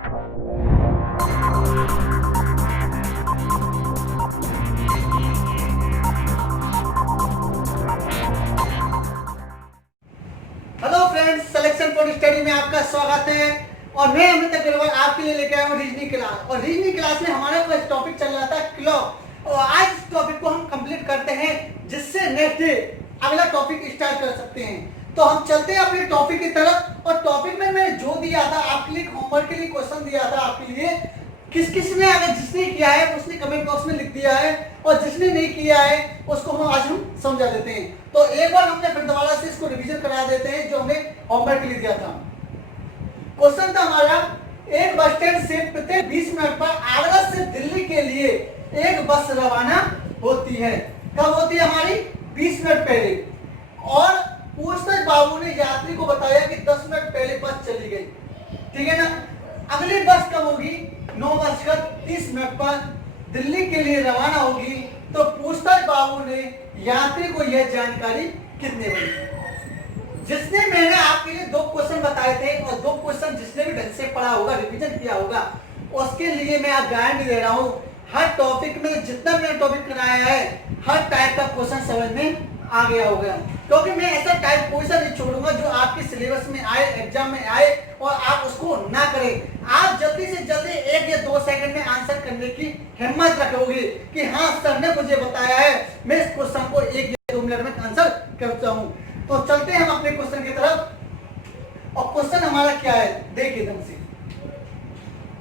Hello friends, selection for study में आपका स्वागत है। और मैं अमित अग्रवाल आपके लिए लेकर आया हूँ रीजनिंग क्लास। और रीजनिंग क्लास में हमारा कोई टॉपिक चल रहा था क्लॉक, और आज इस टॉपिक को हम कंप्लीट करते हैं, जिससे नेक्स्ट डे अगला टॉपिक स्टार्ट कर सकते हैं। तो हम चलते हैं अपने टॉपिक की तरफ। और टॉपिक में मैंने जो दिया था आपके लिए, होमवर्क के लिए क्वेश्चन दिया था आपके लिए, किस किस ने, अगर जिसने किया है उसने कमेंट बॉक्स में लिख दिया है, और जिसने नहीं किया है उसको आज हम समझा देते हैं। तो एक बार हमने फिर दोबारा से इसको रिवीजन करा देते हैं जो हमने होमवर्क के लिए दिया था। क्वेश्चन था हमारा, एक बस स्टैंड से प्रत्येक 20 मिनट पर आगरा से दिल्ली के लिए एक बस रवाना होती है। कब होती है हमारी? 20 मिनट पहले। और पूछताछ बाबू ने यात्री को बताया कि 10 मिनट पहले बस चली गई। ठीक है ना? अगली बस कब होगी? 9:30 पर दिल्ली के लिए रवाना होगी। तो पूछताछ बाबू ने यात्री को यह जानकारी कितने बजे? जिसने, मैंने आपके लिए 2 क्वेश्चन बताए थे, और 2 क्वेश्चन जिसने भी ढंग से पढ़ा होगा, रिवीजन किया होगा, उसके लिए मैं आप गारंटी दे रहा हूँ, हर टॉपिक में जितना मैंने टॉपिक कराया है, हर टाइप का क्वेश्चन समझ में आ गया होगा। क्योंकि मैं ऐसा टाइप क्वेश्चन नहीं छोड़ूंगा जो आपके सिलेबस में आए, एग्जाम में आए, और आप उसको ना करें। आप जल्दी से जल्दी 1 या 2 सेकंड में आंसर करने की हिम्मत रखोगे कि हाँ सर ने मुझे बताया है, मैं इस क्वेश्चन को 1 या 2 मिनट में आंसर करता हूँ। तो चलते हैं हम अपने क्वेश्चन की तरफ। और क्वेश्चन हमारा क्या है, देखिए ढंग से,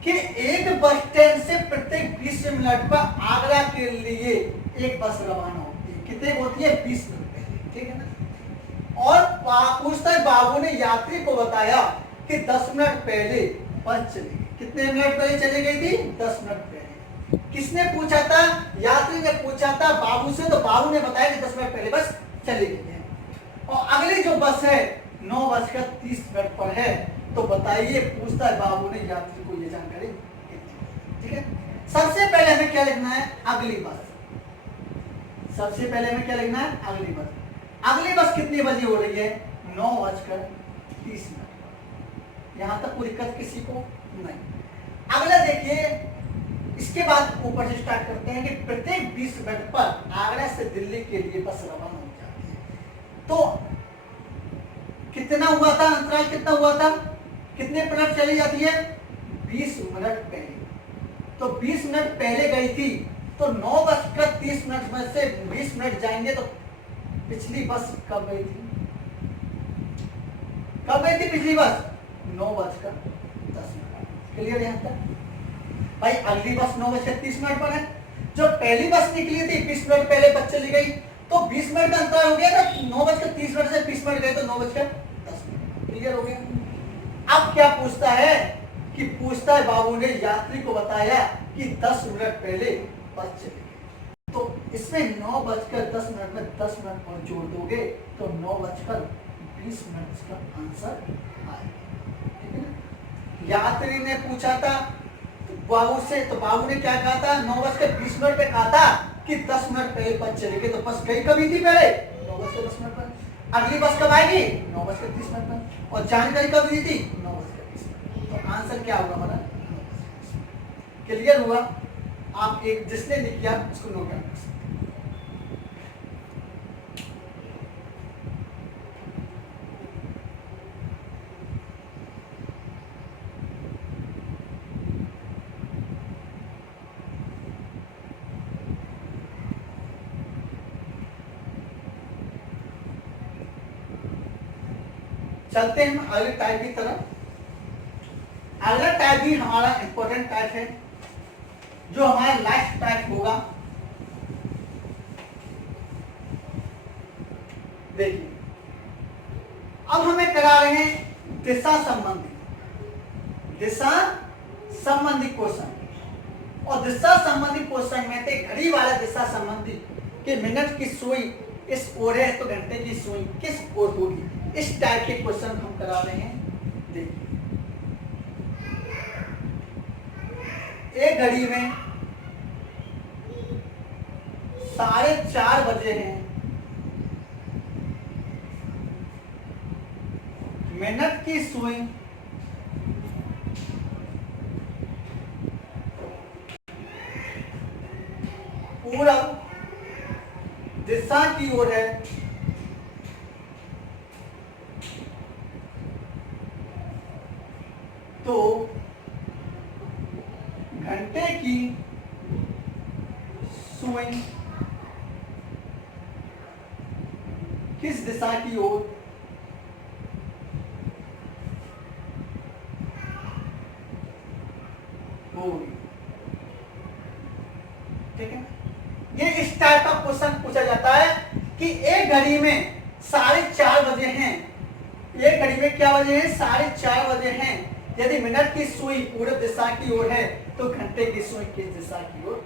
कि एक बस स्टैंड से प्रत्येक 20 मिनट पर आगरा के लिए एक बस रवाना होती है। कितने होती है? 20 मिनट पहले। ठीक है ना? और पूछताछ बाबू ने यात्री को बताया कि 10 मिनट पहले बस चली गई। कितने मिनट पहले चली गई थी? 10 मिनट पहले। किसने पूछा था? यात्री ने पूछा था बाबू से। तो बाबू ने बताया कि 10 मिनट पहले बस चली गई है। और अगली जो बस है 9:30 पर है। तो बताइए पूछताछ बाबू ने यात्री को यह जानकारी। ठीक है, सबसे पहले हमें क्या लिखना है? अगली बस। सबसे पहले हमें क्या लिखना है? अगली बस। अगली बस कितनी बजे हो रही है? 9:30 पर। यहां तक कोई दिक्कत किसी को नहीं। अगला देखिए, इसके बाद ऊपर से स्टार्ट करते हैं कि प्रत्येक 20 मिनट पर आगरा से दिल्ली के लिए बस रवाना हो जाती है। तो कितना हुआ था? अंतराल कितना हुआ था? कितने मिनट चली जाती है? 20 मिनट पहले। तो 20 मिनट पहले गई थी, तो 9:30 में से 20 मिनट जाएंगे तो पिछली बस कब गई थी? कब गई थी पिछली बस? 9:10। क्लियर यहां तक? भाई अगली बस 9:30 पर है। जो पहली बस निकली थी 20 मिनट पहले बस चली गई, तो 20 मिनट का अंतर हो गया ना। 9:30 से 20 मिनट गए तो 9:10। क्लियर हो गया? अब क्या पूछता है कि पूछताछ बाबू ने यात्री को बताया कि 10 मिनट पहले बस चली गई। तो इसमें 9:10 में 10 मिनट और जोड़ दोगे तो 9:20 इसका आंसर आएगा। ठीक है ना? यात्री ने पूछा था बाबू से, तो बाबू ने क्या कहा था? 9:20 पे कहा था कि 10 मिनट पहले बस चली गई। तो बस गई कभी थी पहले? 9:10 पर। अगली बस कब आएगी? 9:30 पर। और जानकारी कब दी थी? 9:30। तो आंसर क्या होगा हमारा? क्लियर हुआ? आप एक जिसने नहीं किया उसको नोट कर सकते। चलते हैं हम अगले टाइप की तरफ। अगला टाइप भी हमारा इंपॉर्टेंट टाइप है, जो हमारा लास्ट टाइप होगा। देखिए, अब हमें करा रहे हैं दिशा संबंधी क्वेश्चन। और दिशा संबंधी क्वेश्चन में थे घड़ी वाला दिशा संबंधी कि मिनट की सुई इस ओर है तो घंटे की सुई किस ओर होगी। इस टाइप के क्वेश्चन हम करा रहे हैं। देखिए, एक घड़ी में 4:30 बजे हैं। मिनट की सुई दिशा की ओर है तो घंटे की सुई किस दिशा की ओर होगी? ठीक है, ये इस टाइप का क्वेश्चन पूछा जाता है कि एक घड़ी में 4:30 बजे हैं, एक घड़ी में क्या बजे हैं? 4:30 बजे हैं। यदि मिनट की सुई पूर्व दिशा की ओर है तो घंटे की सुई किस दिशा की ओर?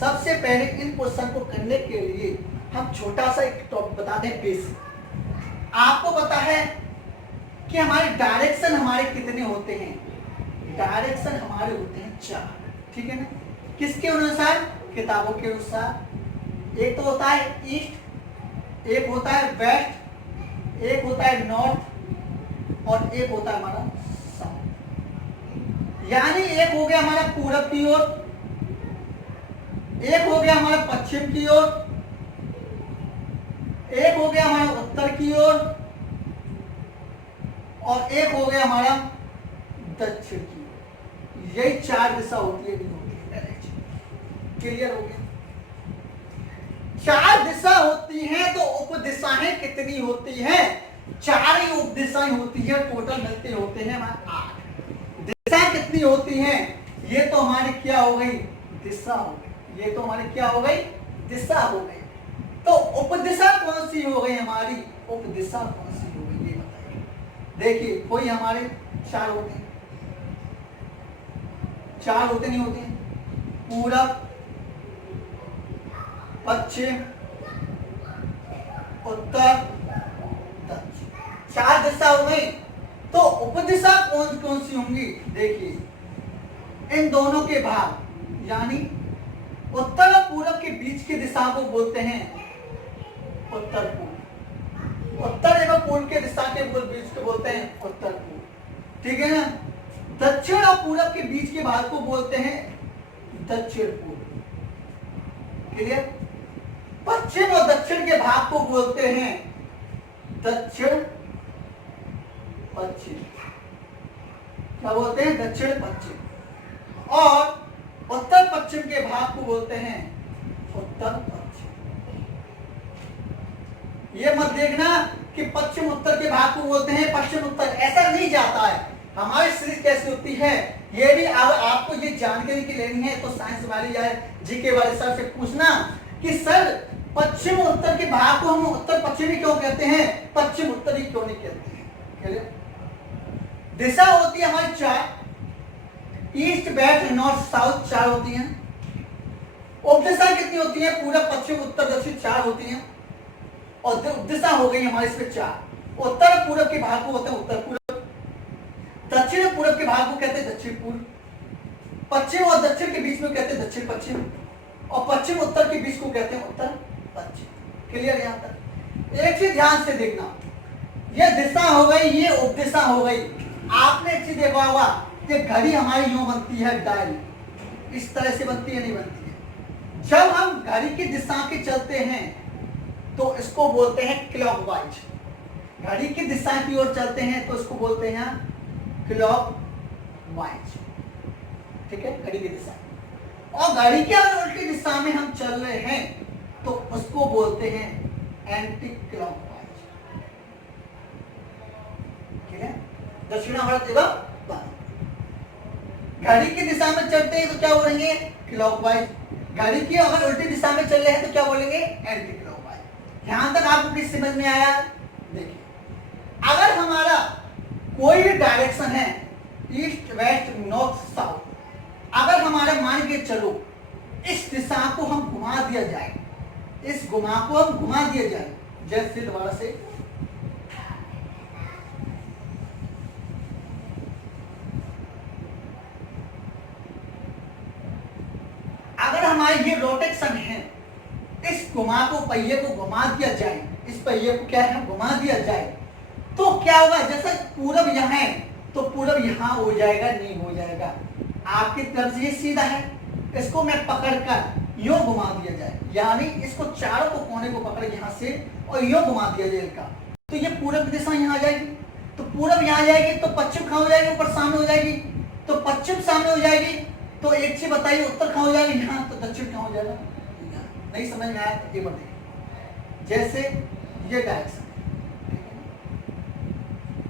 सबसे पहले इन क्वेश्चन को करने के लिए हम छोटा सा एक टॉपिक बता दें बेसिक। आपको पता है कि हमारे डायरेक्शन हमारे कितने होते हैं? डायरेक्शन हमारे होते हैं 4, ठीक है ना? किसके अनुसार? किताबों के अनुसार। एक तो होता है ईस्ट, एक होता है वेस्ट, एक होता है नॉर्थ और एक होता है हमारा साउथ। यानी एक हो गया हमारा पूरब की ओर, एक हो गया हमारा पश्चिम की ओर, एक हो गया हमारा उत्तर की ओर और एक हो गया हमारा दक्षिण की ओर। यही 4 दिशा होती है, नहीं होती है डायरेक्शन। क्लियर हो गया? 4 दिशा होती हैं तो उपदिशाएं कितनी होती हैं? 4 ही उपदिशाएं होती है, टोटल मिलते होते हैं हमारे 8। दिशा कितनी होती हैं? ये तो हमारी क्या हो गई? दिशा हो गई। ये तो हमारी क्या हो गई? दिशा हो गई। तो उपदिशा कौन सी हो गई हमारी? उपदिशा कौन सी हो गई ये बताइए। देखिए कोई हमारे 4 होते हैं, 4 होते नहीं होते हैं? पूरब, पश्चिम, उत्तर, दक्षिण, 4 दिशा हो गई। तो उपदिशा कौन कौन सी होंगी? देखिए इन दोनों के भाग यानी उत्तर और पूरब के बीच की दिशा को बोलते हैं उत्तर पूर्व। उत्तर एवं पूर्व के दिशा के बीच को बोलते हैं उत्तर पूर्व, ठीक है ना? दक्षिण और पूरब के बीच के भाग को बोलते हैं दक्षिण पूर्व। क्लियर? पश्चिम और दक्षिण के भाग को बोलते हैं दक्षिण पश्चिम। क्या बोलते हैं? दक्षिण पश्चिम। और उत्तर पश्चिम के भाग को बोलते हैं उत्तर पश्चिम। ये मत देखना कि पश्चिम उत्तर के भाग को बोलते हैं पश्चिम उत्तर, ऐसा नहीं जाता है। हमारी सीरीज कैसी होती है ये भी आपको ये जानकारी की लेनी है तो साइंस वाली या जीके वाले सर से पूछना कि सर पश्चिम उत्तर के भाग को हम उत्तर पश्चिमी क्यों कहते हैं, पश्चिम उत्तरी क्यों नहीं कहते हैं? दिशा होती है हमारी 4, ईस्ट वेस्ट नॉर्थ साउथ 4 होती हैं। उपदिशा कितनी होती है? पूरब पश्चिम उत्तर दक्षिण 4 होती हैं। और दिशा हो गई हमारे इसमें 4। उत्तर पूरब के भाग को होते हैं उत्तर पूरब, दक्षिण पूरब के भाग को कहते हैं दक्षिण पूर्व, पश्चिम और दक्षिण के बीच में कहते हैं दक्षिण पश्चिम और पश्चिम उत्तर के बीच को कहते हैं उत्तर पश्चिम। क्लियर? यहां तक एक चीज ध्यान से देखना, ये दिशा हो गई, ये उपदिशा हो गई। आपने एक चीज देखा होगा कि घड़ी हमारी यूं बनती है, डायल इस तरह से बनती है, नहीं बनती है। जब हम घड़ी की दिशा के चलते हैं तो इसको बोलते हैं क्लॉकवाइज। घड़ी की दिशा की ओर चलते हैं तो इसको बोलते हैं क्लॉकवाइज, ठीक है? घड़ी की दिशा। और घड़ी के उल्टी दिशा में हम चल रहे हैं तो उसको बोलते हैं एंटी क्लॉकवाइज, ठीक है? दक्षिणावर्त एवं घड़ी की दिशा में चलते हैं तो क्या बोलेंगे? क्लॉकवाइज। घड़ी की अगर उल्टी दिशा में चल रहे हैं तो क्या बोलेंगे? Anti clockwise. यहां तक आपको किस समझ में आया? देखिए अगर हमारा कोई भी डायरेक्शन है ईस्ट वेस्ट नॉर्थ साउथ, अगर हमारा मान के चलो इस दिशा को हम घुमा दिया जाए, इस घुमा को हम घुमा दिया जाए जैसे दोबारा से, अगर हमारी ये रोटेशन है, इस घुमा को पहिए को घुमा दिया जाए, इस पहिए को क्या है घुमा दिया जाए तो क्या होगा? जैसे पूरब यहाँ है तो पूरब यहाँ हो जाएगा, नहीं हो जाएगा। आपकी तरफ से ये सीधा है, इसको मैं पकड़कर यूं घुमा दिया जाए, यानी इसको चारों को कोने को पकड़े यहाँ से और यूं घुमा दिया जाए इनका, तो ये पूरब की दिशा यहाँ आ जाएगी। तो पूरब यहाँ आ जाएगी तो पश्चिम कहाँ हो जाएगी, ऊपर सामने हो जाएगी, तो पश्चिम सामने हो जाएगी। तो एक चीज बताइए, उत्तर कहाँ हो जाएगी, यहाँ, तो दक्षिण कहाँ हो जाएगा। नहीं समझ में आया तो ये बताइए, जैसे ये डायरेक्शन,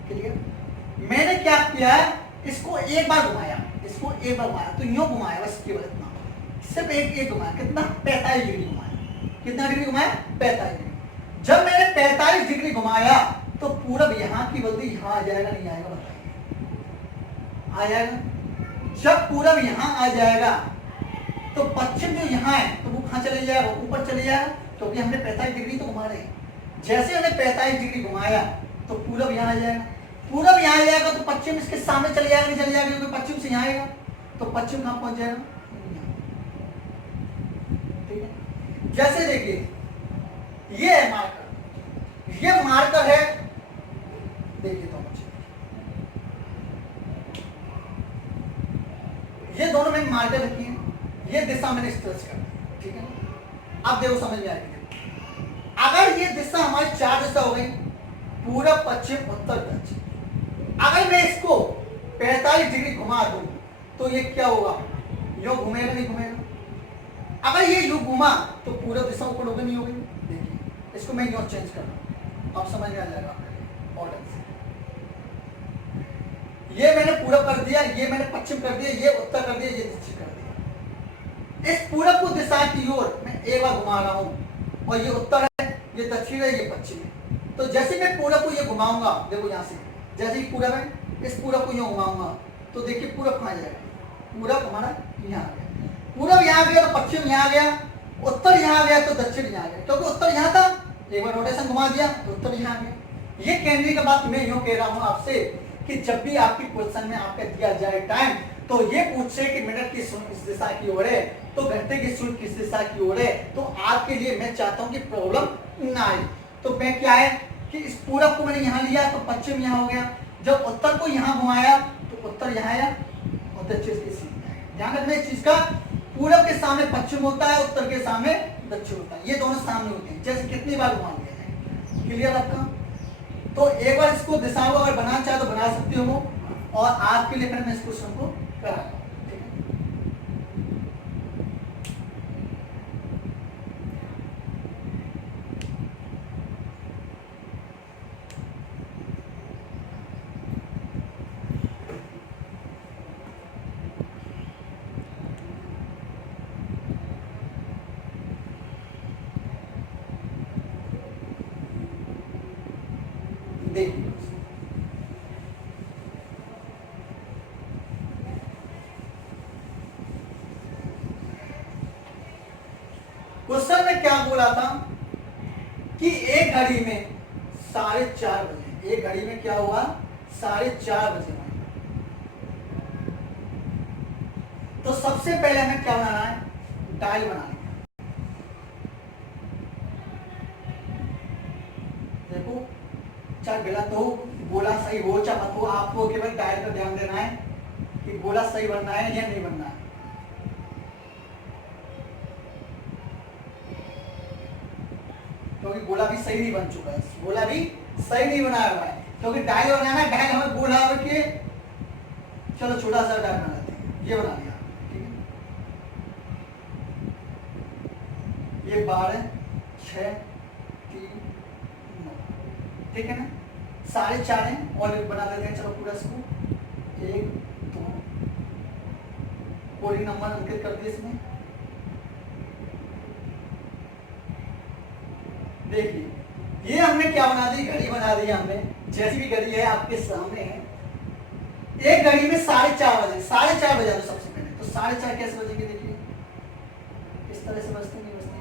क्लियर। मैंने क्या किया, इसको एक बार घुमाया, इसको एक बार घुमाया, तो यूं घुमाया बस, केवल इतना, सिर्फ एक घुमाया, कितना 45 डिग्री घुमाया। कितना डिग्री घुमाया, 45 डिग्री। जब मैंने 45 डिग्री घुमाया तो पूरब यहाँ की बदली यहाँ आ जाएगा, नहीं आएगा, बताइए आ जाएगा। जब पूरब यहाँ आ जाएगा तो पश्चिम जो यहाँ है तो वो कहाँ चले जाएगा, ऊपर चले जाएगा, क्योंकि हमने 45 डिग्री तो घुमा रहे हैं। जैसे हमने 45 डिग्री घुमाया तो पूरब यहाँ आ जाएगा, पूरब यहाँ आ जाएगा तो पश्चिम इसके सामने चले जाएगा, नहीं चले जाएगा, क्योंकि पश्चिम से यहाँ आएगा, तो पश्चिम कहाँ पहुंच जाएगा, ठीक है। जैसे देखिए ये है मार्कर, ये मार्कर है, देखिए तो मुझे ये दोनों मैंने मार्कर रखी है, ये दिशा मैंने स्ट्रेच कर दी, ठीक है। अब देखो समझ में आएगी, अगर ये दिशा हमारी 4 दिशा हो गई, पूरब पश्चिम उत्तर दक्षिण, अगर मैं इसको 45 डिग्री घुमा दूं तो ये क्या होगा, यूं घूमेगा, नहीं घूमेगा। अगर ये यूं घुमा तो पूरब दिशा ऊपर होगी, नहीं होगी। देखिए इसको मैं यूं चेंज कर दूं, अब समझ में आ जाएगा ऑर्डर से। ये मैंने पूरब कर दिया, ये मैंने पश्चिम कर दिया, ये उत्तर कर दिया, ये दक्षिण कर दिया। इस पूरब को दिशा की ओर मैं एक बार घुमा रहा हूं, और ये उत्तर है, ये दक्षिण है, ये पश्चिम है। तो जैसे मैं पूरब को ये घुमाऊंगा, देखो यहाँ से, जैसे ही पूरब है, इस पूरब को यूं घुमाऊंगा तो देखिए पूरब कहाँ जाएगा, पूरब हमारा यहाँ आ गया, पूरब यहाँ आ गया तो पश्चिम यहाँ आ गया, उत्तर यहाँ आ गया तो दक्षिण यहाँ आ गया, क्योंकि उत्तर यहाँ था, एक बार रोटेशन घुमा दिया तो उत्तर यहाँ आ गया। ये कहने का बात मैं यूं कह रहा हूँ आपसे कि जब भी आपकी क्वेश्चन में आपका दिया जाए टाइम, तो ये पूछे कि मिनट की सुई किस दिशा की ओर है, तो घंटे की सुई किस दिशा की ओर है, तो आपके लिए मैं चाहता हूँ कि प्रॉब्लम ना आए। तो मैं क्या है कि इस पूरब को मैंने यहाँ लिया तो पश्चिम यहाँ हो गया, जब उत्तर को यहाँ घुमाया तो उत्तर यहाँ आया, और दक्षिण के सामने। ध्यान रखना इस चीज का, पूरब के सामने पश्चिम होता है, उत्तर के सामने दक्षिण होता है, ये दोनों सामने होते हैं। जैसे कितनी बार घुमा दिया जाए, क्लियर आपका। तो एक बार इसको दिशाओं अगर बनाना चाहे तो बना सकते हो, और आपके लिए फिर मैं इस क्वेश्चन को करा, देखिए क्वेश्चन में क्या बोला था कि एक घड़ी में 4:30 बजे, एक घड़ी में क्या हुआ, 4:30 बजे। तो सबसे पहले हमें क्या बनाना है, डायल बनाना है। देखो चाहे गलत हो, बोला सही हो चाहे मत हो, आपको केवल डायल पर ध्यान देना है कि बोला सही बनना है या नहीं बनना है। क्योंकि गोला भी सही नहीं बन चुका है, गोला भी सही नहीं बनाया हुआ है, क्योंकि डायल बनाना है, डायल हमें गोला के, चलो छोटा सा डायल बना लेते हैं, ये बना लिया, ठीक है। ये 12, 6, 3, 9, ठीक है ना, 4:30 है, और बना लेते हैं, चलो पूरा इसको 1, 2, कोई नंबर अंकित कर दिए इसमें। देखिए ये हमने क्या बना दी, घड़ी बना दी हमने, जैसी भी घड़ी है आपके सामने है। एक घड़ी में 4:30 बजे, 4:30 बजा दो सबसे पहले, तो 4:30 कैसे बजेंगे, देखिए इस तरह से बजते नहीं बजते,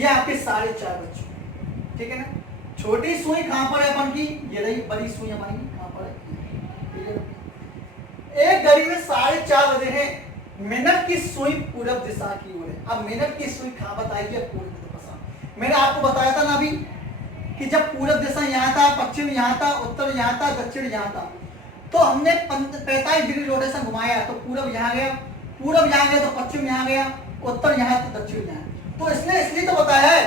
ये आपके 4:30 बज चुके, ठीक है ना। छोटी सुई कहां पर है अपन की, ये रही, बड़ी सुई हमारी कहां पर है, एक घड़ी में 4:30 बजे है, मिनट की सुई पूरब दिशा की ओर है। अब मिनट की सुई कहां बताइए, पूर्व दिशा। मैंने आपको बताया था ना अभी कि जब पूरब दिशा यहाँ था, पश्चिम यहाँ था, उत्तर यहाँ था, दक्षिण यहाँ था, तो हमने 45 डिग्री रोटेशन घुमाया तो पूरब यहाँ गया, पूरब यहाँ गया तो पश्चिम यहाँ गया, उत्तर यहाँ तो दक्षिण यहाँ। तो इसने इसलिए तो बताया है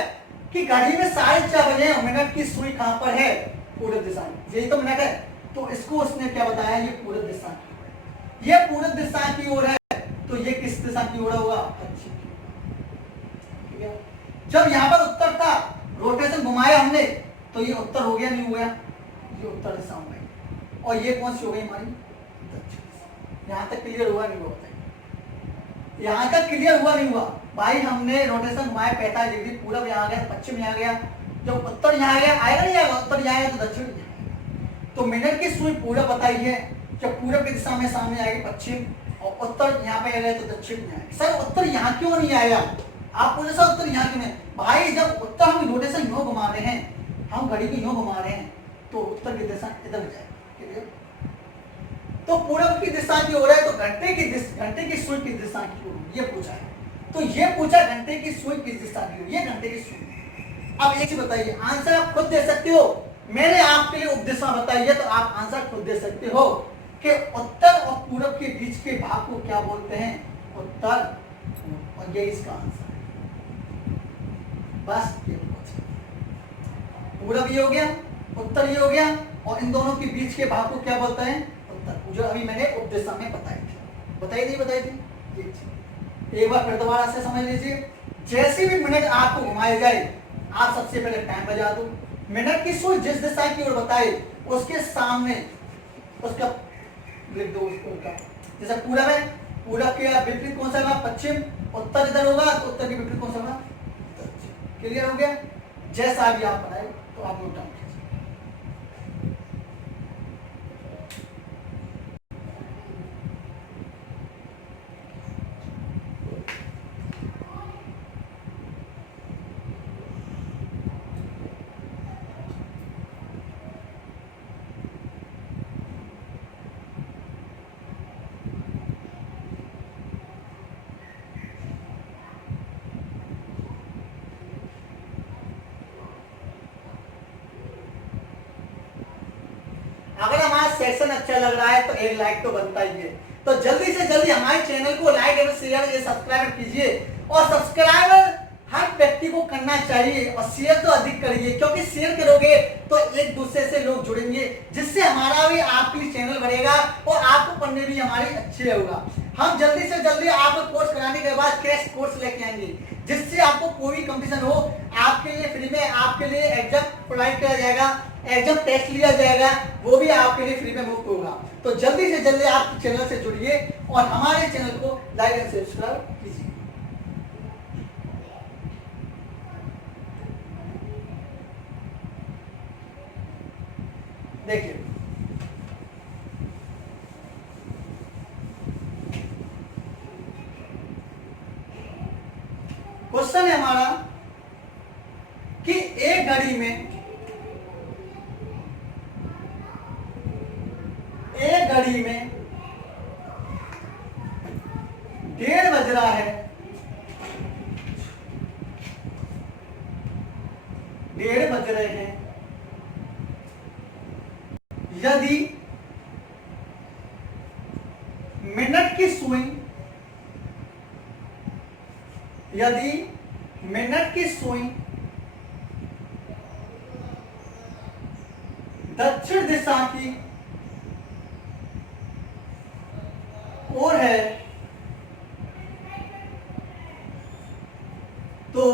कि घड़ी में 4:30 बजे मिनट की सुई कहाँ पर है, पूरब दिशा में, यही तो मिनट है। तो इसको उसने क्या बताया, ये पूरब दिशा की ओर है, ये पूरब दिशा की ओर है, तो ये किस दिशा की ओर होगा, पश्चिम की। ठीक है, जब यहाँ पर उत्तर था, रोटेशन घुमाया हमने, तो ये उत्तर हो गया, नहीं हुआ, ये उत्तर दिशा हो गई, और ये कौन सी हो गई हमारी, दक्षिण दिशा। यहाँ तक क्लियर हुआ नहीं हुआ, बताइए, यहाँ तक क्लियर हुआ नहीं हुआ भाई। हमने रोटेशन घुमाया 45 डिग्री, पूरब यहाँ गया, पश्चिम यहाँ गया, जब उत्तर यहाँ गया, आएगा नहीं आएगा, उत्तर यहाँ आएगा तो दक्षिण यहाँ आएगा। तो मिनट की सुई पूरब बताई है, जब पूरब की दिशा में सामने आएगी पश्चिम, और उत्तर यहाँ पे आएगा तो दक्षिण यहाँ आएगा। सर उत्तर यहाँ क्यों नहीं आएगा, आप पूछे सर उत्तर यहाँ क्यों नहीं भाई, जब उत्तर हम रोटेशन यूं घुमा रहे हैं, हम घड़ी को यूं घुमा रहे हैं, तो उत्तर की दिशा इधर जाएगी, तो पूरब की दिशा की ओर है, तो घंटे की सुई की दिशा की ओर, ये पूछा है। तो ये पूछा घंटे की सुई किस दिशा की ओर, ये घंटे की सुई। अब एक चीज बताइए, आंसर आप खुद दे सकते हो, मैंने आपके लिए उपदिशा बताई है, तो आप आंसर खुद दे सकते हो कि उत्तर और पूरब के बीच के भाग को क्या बोलते हैं, उत्तर, और ये इसका आंसर है। बस ये पूरब ये हो गया, उत्तर ये हो गया, और इन दोनों के बीच के भाग को क्या बोलते हैं, उत्तर, जो अभी मैंने उपदिशा में बताई थी। एक बार फिर दोबारा से समझ लीजिए, जैसे भी मिनट आपको घुमाए जाए, आप सबसे पहले टाइम बजा दो, मिनट की सुई जिस दिशा की ओर बताए उसके सामने उसका लिख दो, उसका जैसे पूरब है, पूरब के विपरीत कौन सा होगा, पश्चिम, उत्तर इधर होगा, तो उत्तर के विपरीत कौन सा होगा, दक्षिण। क्लियर हो गया, जैसा भी आप बनाए तो आप नोट डाउन कीजिए। अगर हमारा सेक्शन अच्छा लग रहा है तो एक लाइक तो बनता ही है, तो जल्दी से जल्दी हमारे चैनल को लाइक एवं शेयर सब्सक्राइब कीजिए, और सब्सक्राइब हर व्यक्ति को करना चाहिए, और शेयर तो अधिक करिए, क्योंकि शेयर करोगे तो एक दूसरे से लोग जुड़ेंगे, जिससे हमारा भी आपकी चैनल बढ़ेगा और आपको पढ़ने भी हमारी अच्छी होगा। हम जल्दी से जल्दी आपको कोर्स कराने के बाद क्रैश कोर्स लेके आएंगे, जिससे आपको कोई भी कंपटीशन हो, आपके लिए फ्री में आपके लिए एग्जाम प्रोवाइड किया जाएगा, एग्जाम टेस्ट लिया जाएगा, वो भी आपके लिए फ्री में मुफ्त होगा। तो जल्दी से जल्दी आप चैनल से जुड़िए और हमारे चैनल को लाइक एंड सब्सक्राइब कीजिए। देखिए क्वेश्चन है हमारा कि एक घड़ी में 1:30 बज रहा है, 1:30 बज रहे हैं, यदि मिनट की सुई दक्षिण दिशा की ओर है, तो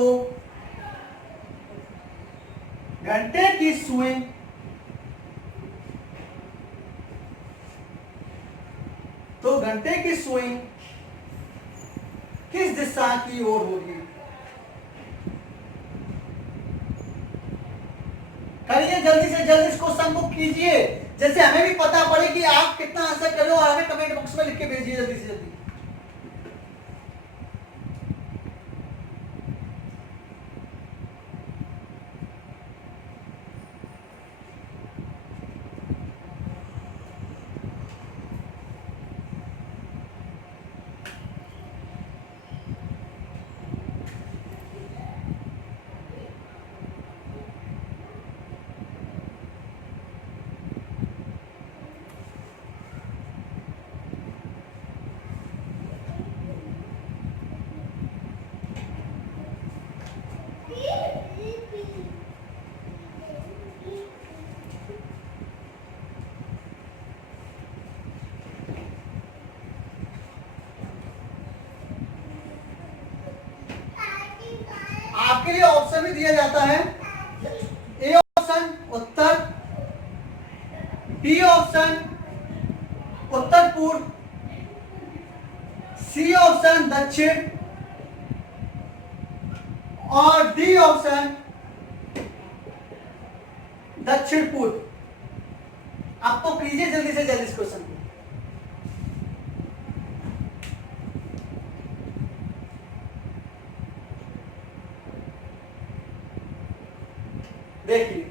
घंटे की सुई किस दिशा की ओर होगी। करिए जल्दी से जल्दी इस क्वेश्चन को कीजिए, जैसे हमें भी पता पड़े कि आप कितना आंसर कर रहे हो, और हमें कमेंट बॉक्स में लिख के भेजिए जल्दी से जल्दी। ऑप्शन में दिया जाता है ए ऑप्शन उत्तर, बी ऑप्शन उत्तर पूर्व, सी ऑप्शन दक्षिण और डी ऑप्शन दक्षिण पूर्व। आप तो कीजिए जल्दी से जल्दी इस क्वेश्चन को। देखिए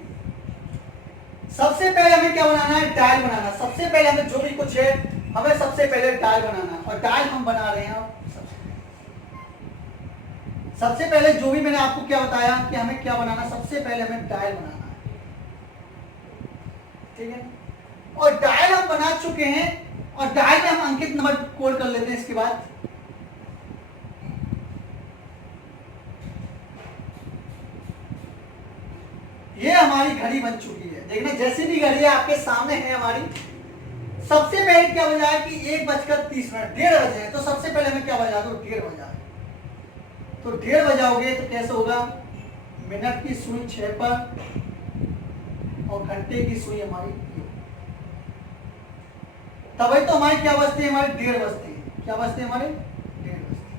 सबसे पहले हमें क्या बनाना है, डायल बनाना। सबसे पहले हमें जो भी कुछ है हमें सबसे पहले डायल बनाना है, और डायल हम बना रहे हैं। सबसे पहले जो भी मैंने आपको क्या बताया कि हमें क्या बनाना, सबसे पहले हमें डायल बनाना है, ठीक है। और डायल हम बना चुके हैं, और डायल में हम अंकित नंबर कोड कर लेते हैं। इसके बाद ये हमारी घड़ी बन चुकी है। देखना जैसी भी घड़ी है आपके सामने है हमारी। सबसे पहले क्या बजा है कि 1:30, 1:30 बजे है, तो सबसे पहले हमें क्या बजा दो, 1:30 बजा। तो 1:30 बजाओगे तो कैसे होगा, मिनट की सुई 6 पर और घंटे की सुई हमारी, तभी तो हमारी क्या बजते हैं, हमारे 1:30 बजते हैं। क्या बजते हैं हमारे 1:30 बजते हैं।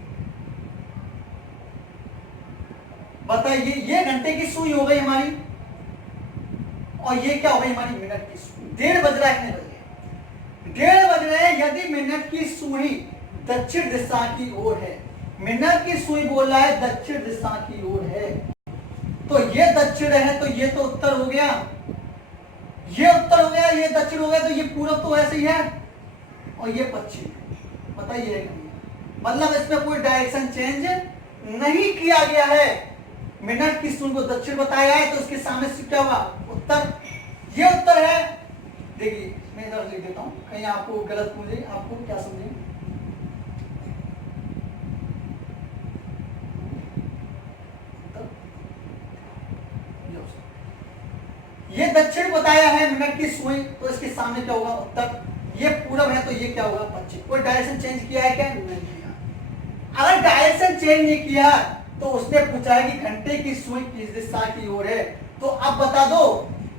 बताइए ये घंटे की सुई हो गई हमारी, और ये क्या हो गई हमारी मिनट की सुई। 1:30 बज रहा है, कितने बज गए, 1:30 बज रहे हैं। यदि मिनट की सुई दक्षिण दिशा की ओर है, मिनट की सुई बोल रहा है दक्षिण दिशा की ओर है, तो ये दक्षिण है, तो ये तो उत्तर हो गया, ये उत्तर हो गया, ये दक्षिण हो गया, तो ये पूर्व तो ऐसे ही है, और ये पश्चिम। बताइए मतलब इसमें कोई डायरेक्शन चेंज नहीं किया गया है। मिनट की सुई को दक्षिण बताया है, तो उसके सामने से क्या होगा, उत्तर। ये उत्तर है। देखिए मैं इधर लिख देता हूं, कहीं आपको गलत मुझे आपको क्या समझे। ये दक्षिण बताया है मिनट की सुई, तो इसके सामने क्या होगा, उत्तर। ये पूरब है, तो ये क्या होगा, पश्चिम। कोई डायरेक्शन चेंज किया है क्या, नहीं किया। अगर डायरेक्शन चेंज नहीं किया तो उसने पूछा है कि घंटे की सुई किस दिशा की ओर है, तो अब बता दो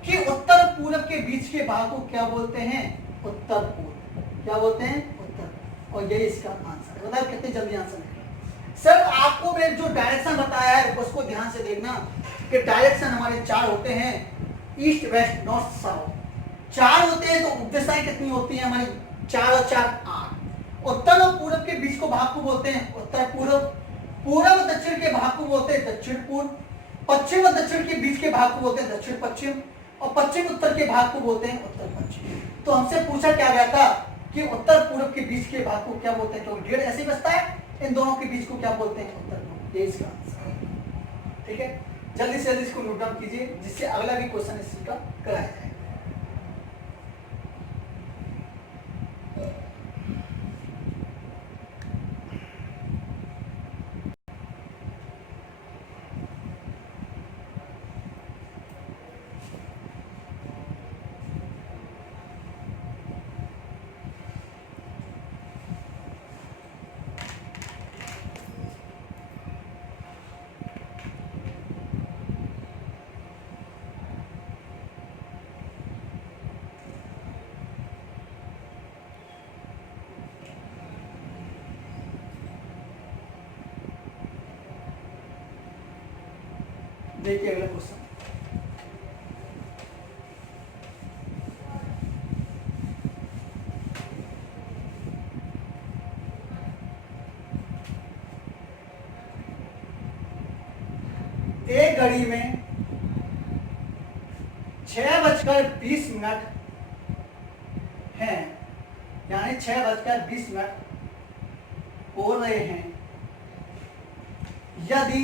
कि उत्तर पूरब के बीच के भाग को क्या बोलते हैं, उत्तर पूर्व। क्या बोलते हैं, उत्तर। और यही इसका आंसर है। बताओ कितने जल्दी आंसर निकला। सर आपको मैं जो डायरेक्शन बताया है उसको ध्यान से देखना कि डायरेक्शन हमारे 4 होते हैं, ईस्ट वेस्ट नॉर्थ साउथ 4 होते हैं। तो दिशाएं कितनी होती हैं हमारी, 4 और 4 8। उत्तर और पूरब के बीच को भाग को बोलते हैं उत्तर पूर्व। पूरब और दक्षिण के भाग को बोलते हैं दक्षिण पूर्व। पश्चिम और दक्षिण के बीच के भाग को बोलते हैं दक्षिण पश्चिम, और पश्चिम उत्तर के भाग को बोलते हैं उत्तर पश्चिम। तो हमसे पूछा क्या गया था कि उत्तर पूर्व के बीच के भाग को क्या बोलते हैं, क्योंकि 1:30 ऐसे बचता है, इन दोनों के बीच को क्या बोलते हैं, उत्तर पूर्व। ये इसका आंसर। ठीक है, जल्दी से जल्दी इसको नोट डाउन कीजिए, जिससे अगला भी क्वेश्चन इसका कराया जाए। देखिए अगला क्वेश्चन। एक घड़ी में 6:20 है, यानी 6:20 हो रहे हैं। यदि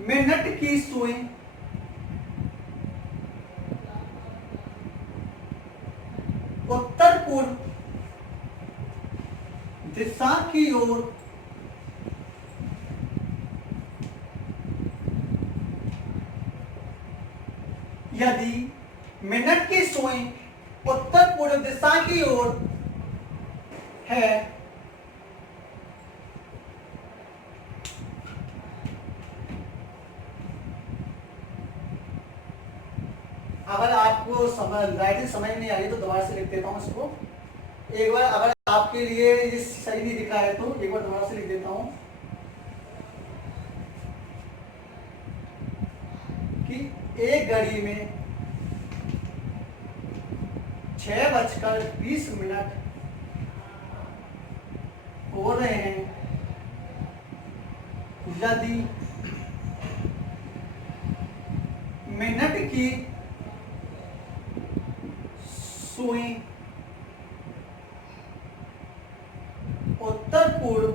मिनट की सुई उत्तर पूर्व दिशा की ओर यदि मिनट की सुई उत्तर पूर्व दिशा की ओर है, अगर आपको राइटिंग समझ नहीं आ रही तो दोबारा से लिख देता हूँ इसको एक बार। अगर आपके लिए ये सही नहीं दिख रहा है तो एक बार दोबारा से लिख देता हूँ कि एक घड़ी में 6:20 हो रहे हैं यदि मिनट की सुई उत्तर पूर्व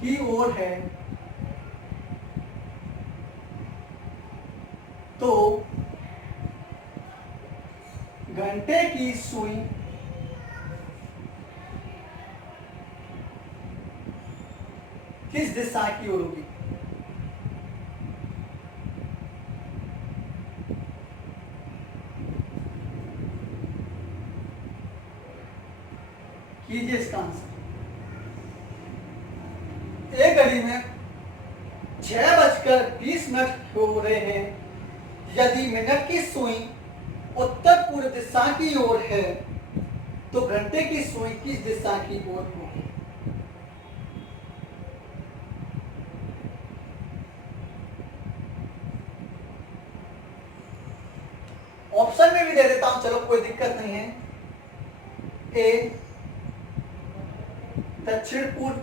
की ओर है तो घंटे की सुई किस दिशा की ओर होगी? कीजिए इसका आंसर। एक घड़ी में 6:20 हो रहे हैं यदि मिनट की सुई उत्तर पूर्व दिशा की ओर है तो घंटे की सुई किस दिशा की ओर होगी? ऑप्शन में भी दे देता हूं, चलो कोई दिक्कत नहीं है। ए दक्षिण पूर्व,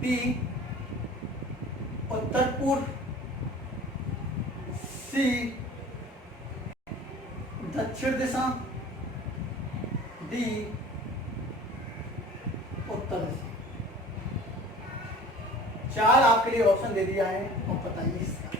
बी उत्तर पूर्व, सी दक्षिण दिशा, डी उत्तर दिशा। 4 आपके लिए ऑप्शन दे दिया है और बताइए इसका आंसर।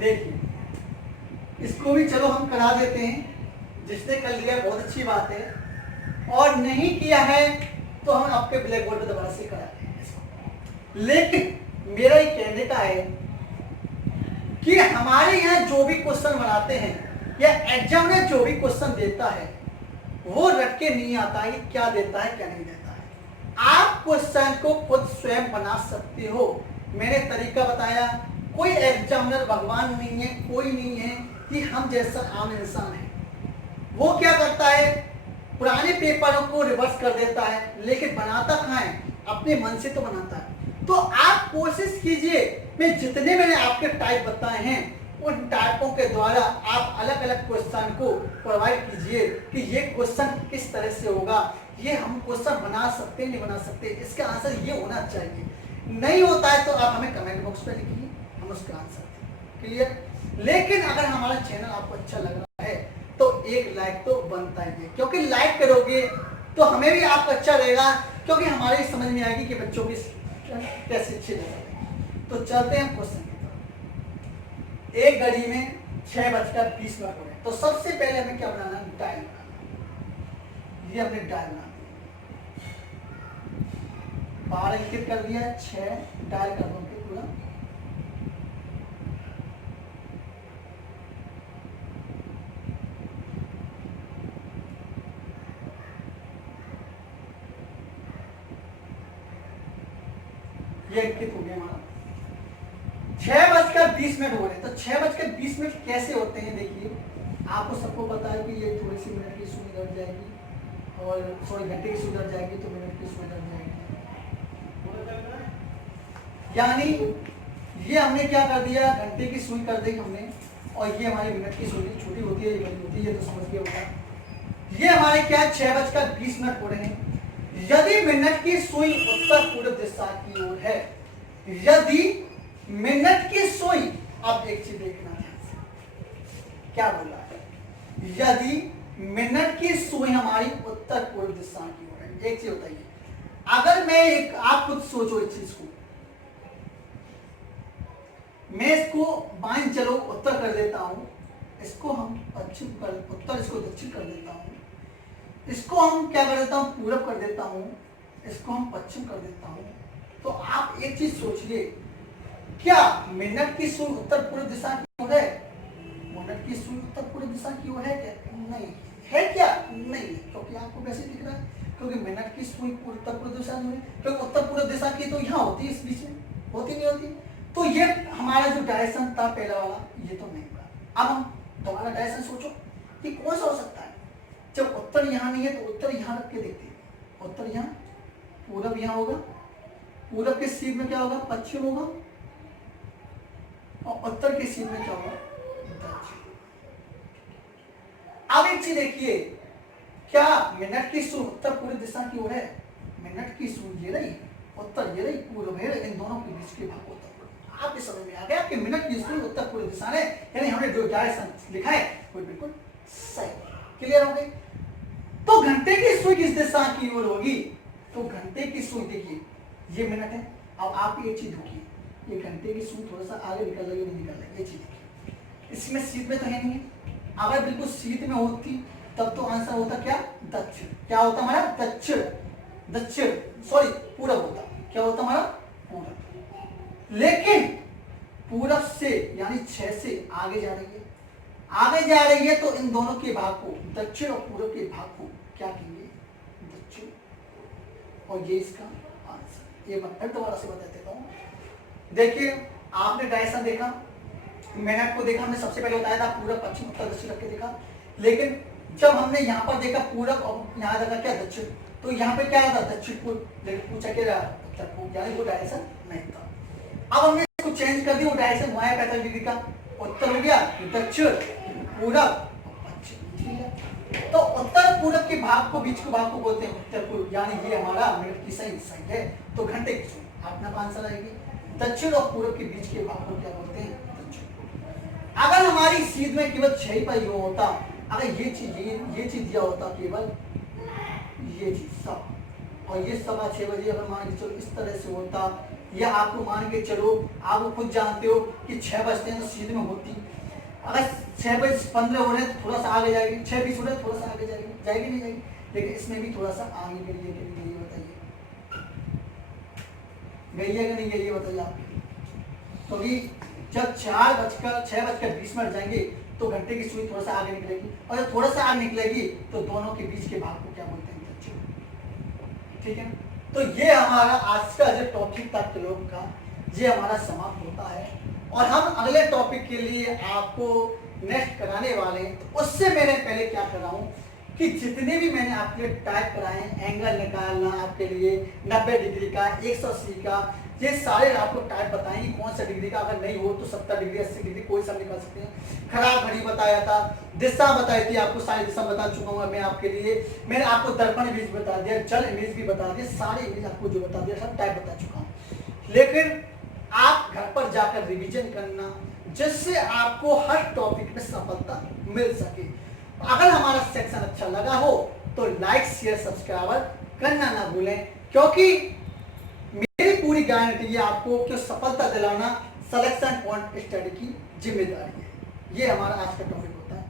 देखिए इसको भी चलो हम करा देते हैं, जिसने कर लिया बहुत अच्छी बात है, और नहीं किया है तो हम आपके ब्लैक बोर्ड पे दोबारा से करा देंगे। लेकिन मेरा ये कहने का है कि हमारे यहाँ जो भी क्वेश्चन बनाते हैं या एग्जामिनर जो भी क्वेश्चन देता है वो रट के नहीं आता है क्या देता है क्या नहीं देता है। आप क्वेश्चन को खुद स्वयं बना सकते हो। मैंने तरीका बताया। कोई एग्जामिनर भगवान नहीं है, कोई नहीं है कि हम जैसा आम इंसान है। वो क्या करता है, पुराने पेपरों को रिवर्स कर देता है, लेकिन बनाता कहाँ है, अपने मन से तो बनाता है। तो आप कोशिश कीजिए, मैं जितने मैंने आपके टाइप बताए हैं उन टाइपों के द्वारा आप अलग अलग क्वेश्चन को प्रोवाइड कीजिए कि ये क्वेश्चन किस तरह से होगा। ये हम क्वेश्चन बना सकते नहीं बना सकते, इसका आंसर ये होना चाहिए। नहीं होता है तो आप हमें कमेंट बॉक्स में लिखिए, हम उसका आंसर देंगे। क्लियर। लेकिन अगर हमारा चैनल आपको अच्छा लग रहा है तो एक लाइक तो बनता ही है, क्योंकि लाइक करोगे तो हमें भी आपको अच्छा रहेगा, क्योंकि हमारी समझ में आएगी कि बच्चों की कैसे अच्छी लगे। तो चलते हैं क्वेश्चन की तरफ। एक घड़ी में 6:20 हो रहे हैं, तो सबसे पहले हमें क्या बनाना है, डायल बनाना। ये हमने डायल बना दिया, 12 इंकित कर दिया, 6 डायल कर दो पूरा। ये अंकित हो गया हमारा। 6:20 हो रहे हैं, तो 6:20 कैसे होते हैं, देखिए आपको सबको पता है कि ये थोड़ी सी मिनट की सुई लग जाएगी और थोड़ी घंटे की सुई लग जाएगी तो मिनट की सुई लग जाएगी। यानी ये हमने क्या कर दिया, घंटे की सुई कर दी हमने, और ये हमारी मिनट की सुई छोटी होती है, ये बड़ी होती है, तो समझ गया होगा। ये हमारे क्या 6:20 हो रहे हैं यदि मिनट की सुई उत्तर पूर्व दिशा की ओर है। यदि मिनट की सुई, अब एक चीज देखना है क्या बोला है, यदि मिनट की सुई हमारी उत्तर पूर्व दिशा की ओर है। एक चीज बताइए, अगर मैं एक, आप खुद सोचो इस चीज को, मैं इसको बाएं चलो उत्तर कर देता हूं, इसको हम पश्चिम कर, उत्तर इसको दक्षिण कर देता हूँ, इसको हम क्या कर देता हूँ पूरब कर देता हूँ, इसको हम पश्चिम कर देता हूँ। तो आप एक चीज सोचिए, क्या मिनट की सुई उत्तर पूर्व दिशा की ओर है? मिनट की सुई उत्तर पूर्व दिशा की ओर है क्या? नहीं है। क्या नहीं, क्योंकि आपको कैसे दिख रहा है, क्योंकि मिनट की सुई उत्तर पूर्व दिशा में है, क्योंकि उत्तर पूर्व दिशा की तो यहाँ होती है, इस बीच में होती नहीं होती। तो ये हमारा जो डायरेक्शन था पहला वाला, ये तो नहीं होगा। अब हम दोबारा डायरेक्शन सोचो कि कौन सा हो सकता है। जब उत्तर यहाँ नहीं है तो उत्तर यहाँ रख के देखते हैं, उत्तर यहाँ, पूरब यहाँ होगा, पूरब के सीध में क्या होगा? पश्चिम होगा, और उत्तर के सीध में क्या होगा? दक्षिण। अब एक चीज देखिए, क्या मिनट की सुई उत्तर पूर्व दिशा की ओर है? मिनट की सुई ये रही, उत्तर ये रही, पूर्व है, इन दोनों के बीच के भाग को उत्तर पूर्व। आपके समझ में आ गया कि मिनट की सुई उत्तर पूर्व दिशा है, यानी हमने जो डायरेक्शन लिखा है वो बिल्कुल सही। क्लियर हो गई? तो घंटे की सुई किस दिशा की ओर होगी? तो घंटे की सुई देखिए, ये मिनट है। अब आप ये चीज देखिए, ये घंटे की सुई थोड़ा सा आगे निकल रही है, नहीं निकल रही, ये चीज देखिए, इसमें सीध में तो है नहीं है। अगर बिल्कुल सीध में होती तब तो आंसर होता क्या? दक्षिण। क्या होता हमारा? दक्षिण, दक्षिण सॉरी पूरब होता। क्या होता हमारा? पूरब। लेकिन पूरब से यानी 6 से आगे जा रही है, आगे जा रही है, तो इन दोनों के भाग को, दक्षिण और पूरब के भाग को क्या कहेंगे? दक्षिण। और ये इसका आंसर। ये मैं फिर दोबारा से बता देता हूँ। देखिए, आपने डायरेक्शन देखा, मिनट को देखा, हमने सबसे पहले बताया था पूरब पश्चिम उत्तर दक्षिण रख के देखा। लेकिन जब हमने यहाँ पर देखा पूरब और यहाँ देखा क्या? दक्षिण, तो यहाँ पे क्या था? दक्षिण पूर्व। लेकिन पूछा क्या? उत्तर पूर्व, यानी वो डायरेक्शन नहीं था। अब हमने इसको चेंज कर दिया, वो डायरेक्शन हुआ है 45 डिग्री का, उत्तर हो गया दक्षिण, पूरब पश्चिम। ठीक है, तो उत्तर पूरब के भाग को, बीच के भाग को बोलते हैं उत्तर पूर्व, यानी ये हमारा मिनट की सही साइड है। तो घंटे की सुई अपना आंसर आएगी। दक्षिण और पूरब के बीच के भाग को क्या बोलते हैं? दक्षिण। अगर हमारी सीध में केवल 6 पर यो होता, अगर ये चीज दिया होता, केवल ये चीज सब, और ये 6:15 बजे अगर मान के चलो इस तरह से होता, या आपको मान के चलो, आप खुद जानते हो कि 6 बजते हैं तो सीध में होती। अगर 6:15 हो रहे हैं तो थोड़ा सा आगे जाएगी, 6:20 हो रहे हैं थोड़ा सा आगे जाएगी, जाएगी नहीं जाएगी? लेकिन इसमें भी थोड़ा सा आगे गई है कि नहीं गई, बताइए गई है कि नहीं गई है, बताइए आप। क्योंकि जब 6:20 जाएंगे तो घंटे की सुई थोड़ा सा आगे निकलेगी, और जब थोड़ा सा आगे निकलेगी तो दोनों के बीच के भाग को क्या बोलते हैं? दक्षिण। ठीक है, तो ये हमारा आज का जो टॉपिक था क्लॉक का, ये हमारा समाप्त होता है। और हम अगले टॉपिक के लिए आपको नेक्स्ट कराने वाले हैं। तो उससे मैंने पहले क्या कर रहा हूँ कि जितने भी मैंने आपके लिए टाइप कराए हैं, एंगल निकालना आपके लिए 90 डिग्री का, 180 का, ये सारे आपको टाइप बताएंगे कौन सा डिग्री का। अगर नहीं हो तो 70 डिग्री, 80 डिग्री, कोई सा निकाल सकते हैं। खराब घड़ी बताया था, दिशा बताई थी, आपको सारी दिशा बता चुका हूँ मैं आपके लिए। मैंने आपको दर्पण इमेज बता दिया, जल इमेज भी बता दिया, सारे इमेज आपको जो बता दिया सब टाइप बता चुका हूँ। लेकिन आप घर पर जाकर रिवीजन करना, जिससे आपको हर टॉपिक में सफलता मिल सके। अगर हमारा सेक्शन अच्छा लगा हो तो लाइक शेयर सब्सक्राइब करना ना भूलें, क्योंकि मेरी पूरी गारंटी है आपको कि सफलता दिलाना सिलेक्शन पॉइंट स्टडी की जिम्मेदारी है। ये हमारा आज का टॉपिक होता है।